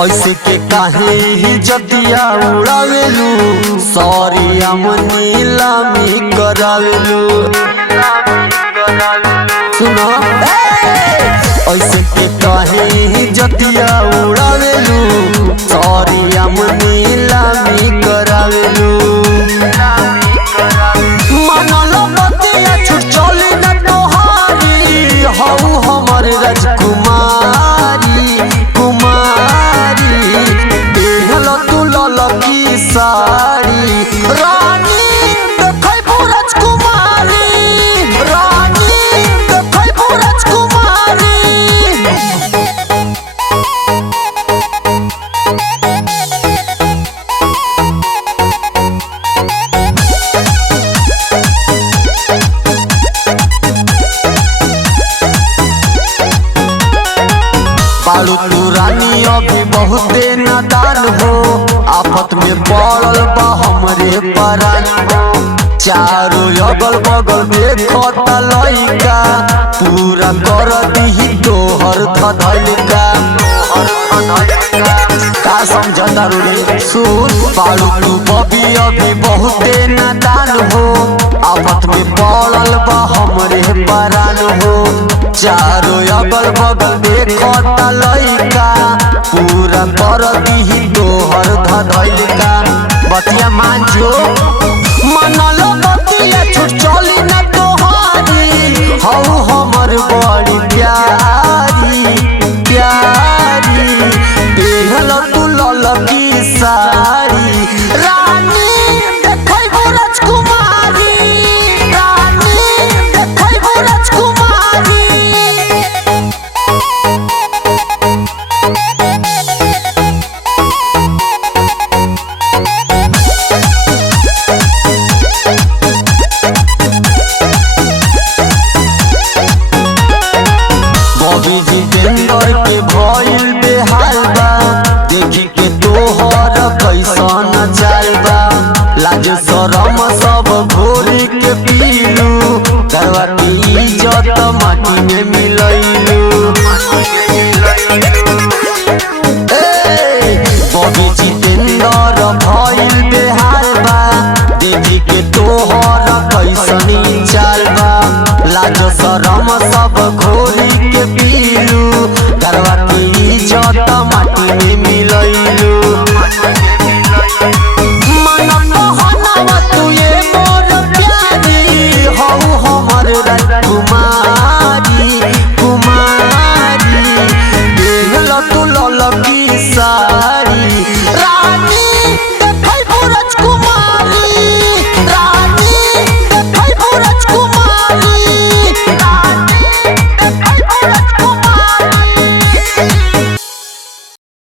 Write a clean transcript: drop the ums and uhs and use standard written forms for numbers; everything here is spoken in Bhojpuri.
ऐसे के काहे ही जतिया उड़ावेलू सॉरी अमनी लामी करावेलू सुनो ऐसे के काहे ही जतिया उड़ावेलू सॉरी अमनी लामी करावेलू मनलो बतिया छुट चली न तोहारी हऊ हमर राजकुमारी कुमारी देहल तू ललकी साड़ी रानी देखै राजकुमारी रानी देखै राजकुमारी पालू तू रानी अभी बहुते नादान हो आफत में पड़ल बा हमरे परान हो चारों अगल बगल देखता लइका पूरा कर दी तोहर धधलिका का समझता रे सुन पालू तू बबी अभी बहुते नादान हो आफत में पड़ल बा हमरे परान हो चारों अगल बगल देखता लइका पूरा कर दी तोहर धधलिका बतिया मान जो मनलो बतिया छुट चली न तोहारी हऊ हमर बड़ी प्यारी प्यारी देहल तू ललकी साड़ी रानी देखै राजकुमारी रानी देखै राजकुमारी जितेंद्र के भइल बेहाल बा देखी के तोहर कैसन चाल बा लाज शरम सब भोरी के पीलू घरवा के इज्जत माटी में मिलैलू बबी जितेंद्र भइल बेहाल बा देखी के तोहर कैसन चाल बा लाज शरम सब घोरी के पीलू घरवा के इज्जत माटी में मिलैलू